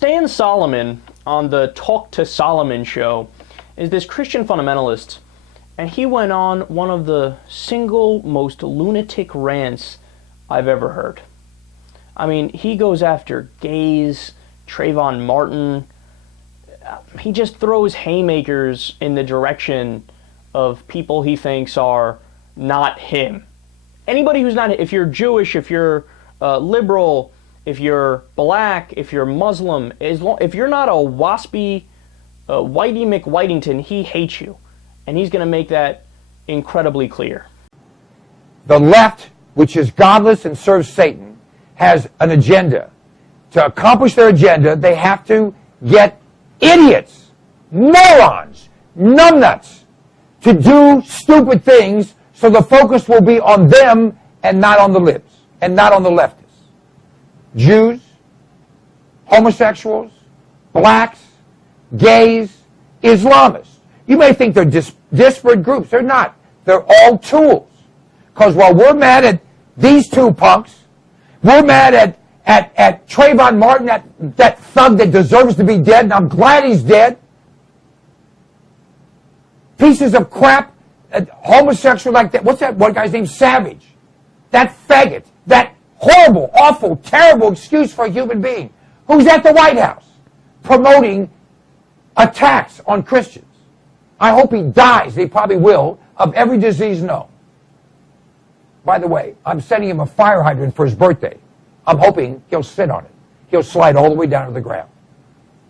Stan Solomon on the Talk to Solomon show is this Christian fundamentalist, and he went on one of the single most lunatic rants I've ever heard. I mean, he goes after gays, Trayvon Martin. He just throws haymakers in the direction of people he thinks are not him. Anybody who's not, if you're Jewish, if you're liberal, if you're black, if you're Muslim, if you're not a waspy Whitey McWhitington, he hates you. And he's going to make that incredibly clear. The left, which is godless and serves Satan, has an agenda. To accomplish their agenda, they have to get idiots, morons, numbnuts to do stupid things so the focus will be on them and not on the libs, and not on the leftists. Jews, homosexuals, blacks, gays, Islamists. You may think they're disparate groups. They're not. They're all tools. Because while we're mad at these two punks, we're mad at Trayvon Martin, that thug that deserves to be dead, and I'm glad he's dead. Pieces of crap, homosexual like that. What's that one guy's name? Savage. That faggot. That horrible, awful, terrible excuse for a human being who's at the White House promoting attacks on Christians. I hope he dies, he probably will, of every disease known. By the way, I'm sending him a fire hydrant for his birthday. I'm hoping he'll sit on it. He'll slide all the way down to the ground.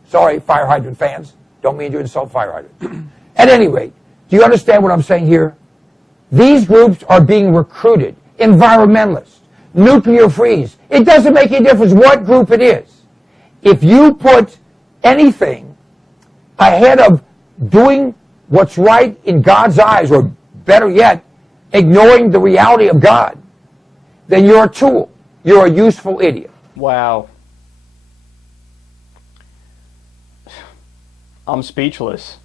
Sorry, fire hydrant fans. Don't mean to insult fire hydrants. At any rate, do you understand what I'm saying here? These groups are being recruited. Environmentalists, nuclear freeze. It doesn't make any difference what group it is. If you put anything ahead of doing what's right in God's eyes, or better yet, ignoring the reality of God, then you're a tool. You're a useful idiot. Wow. I'm speechless.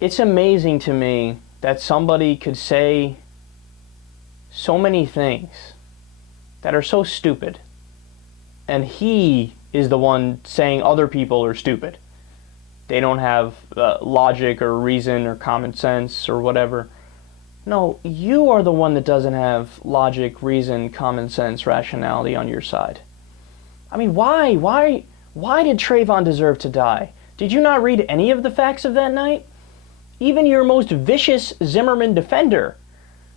It's amazing to me that somebody could say so many things that are so stupid, and he is the one saying other people are stupid. They don't have logic or reason or common sense or whatever. No, you are the one that doesn't have logic, reason, common sense, rationality on your side. I mean, why did Trayvon deserve to die? Did you not read any of the facts of that night? Even your most vicious Zimmerman defender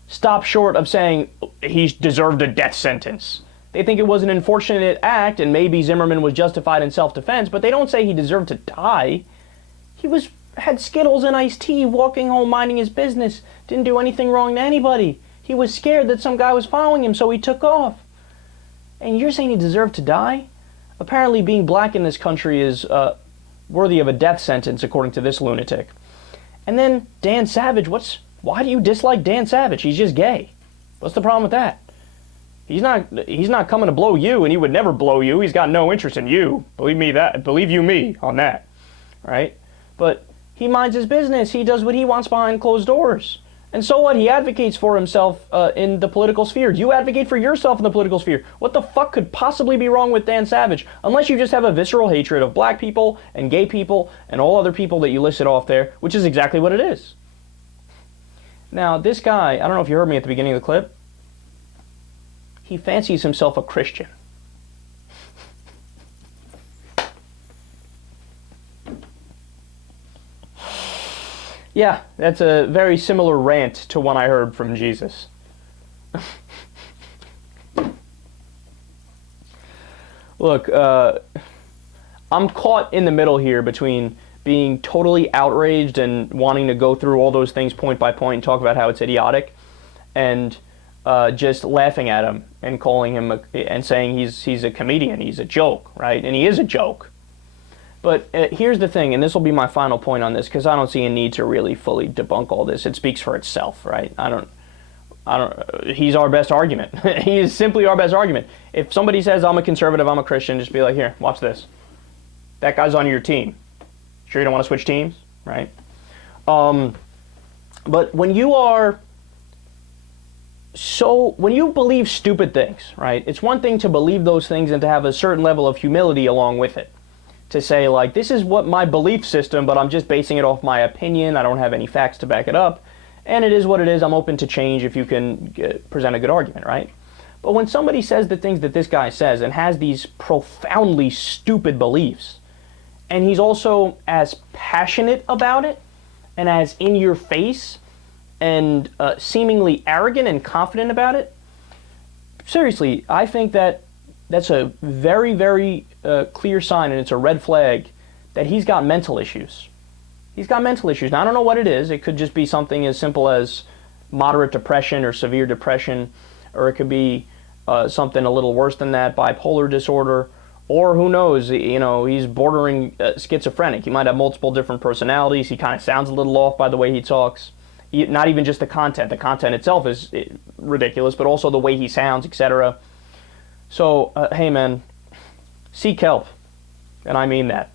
stopped short of saying he deserved a death sentence. They think it was an unfortunate act and maybe Zimmerman was justified in self-defense, but they don't say he deserved to die. He had Skittles and iced tea, walking home minding his business, didn't do anything wrong to anybody. He was scared that some guy was following him, so he took off. And you're saying he deserved to die? Apparently being black in this country is worthy of a death sentence, according to this lunatic. And then Dan Savage, why do you dislike Dan Savage? He's just gay. What's the problem with that? He's not coming to blow you, and he would never blow you. He's got no interest in you. Believe you me on that. Right? But he minds his business. He does what he wants behind closed doors. And so what? He advocates for himself in the political sphere. You advocate for yourself in the political sphere. What the fuck could possibly be wrong with Dan Savage? Unless you just have a visceral hatred of black people and gay people and all other people that you listed off there, which is exactly what it is. Now, this guy, I don't know if you heard me at the beginning of the clip, he fancies himself a Christian. Yeah, that's a very similar rant to one I heard from Jesus. Look, I'm caught in the middle here between being totally outraged and wanting to go through all those things point by point and talk about how it's idiotic, and just laughing at him and calling him and saying he's a comedian, he's a joke, right? And he is a joke. But here's the thing, and this will be my final point on this, because I don't see a need to really fully debunk all this. It speaks for itself, right? He's our best argument. He is simply our best argument. If somebody says, I'm a conservative, I'm a Christian, just be like, here, watch this. That guy's on your team. Sure you don't want to switch teams, right? But when you are so when you believe stupid things, right, it's one thing to believe those things and to have a certain level of humility along with it. To say, like, this is what my belief system, but I'm just basing it off my opinion. I don't have any facts to back it up. And it is what it is. I'm open to change if you can present a good argument, right? But when somebody says the things that this guy says and has these profoundly stupid beliefs, and he's also as passionate about it and as in your face and seemingly arrogant and confident about it, seriously, I think that that's a very, very clear sign, and it's a red flag that he's got mental issues. He's got mental issues. Now, I don't know what it is. It could just be something as simple as moderate depression or severe depression, or it could be something a little worse than that, bipolar disorder, or who knows, you know, he's bordering schizophrenic. He might have multiple different personalities. He kind of sounds a little off by the way he talks. Not even just the content. The content itself is ridiculous, but also the way he sounds, etc. So, hey man, seek help. And I mean that.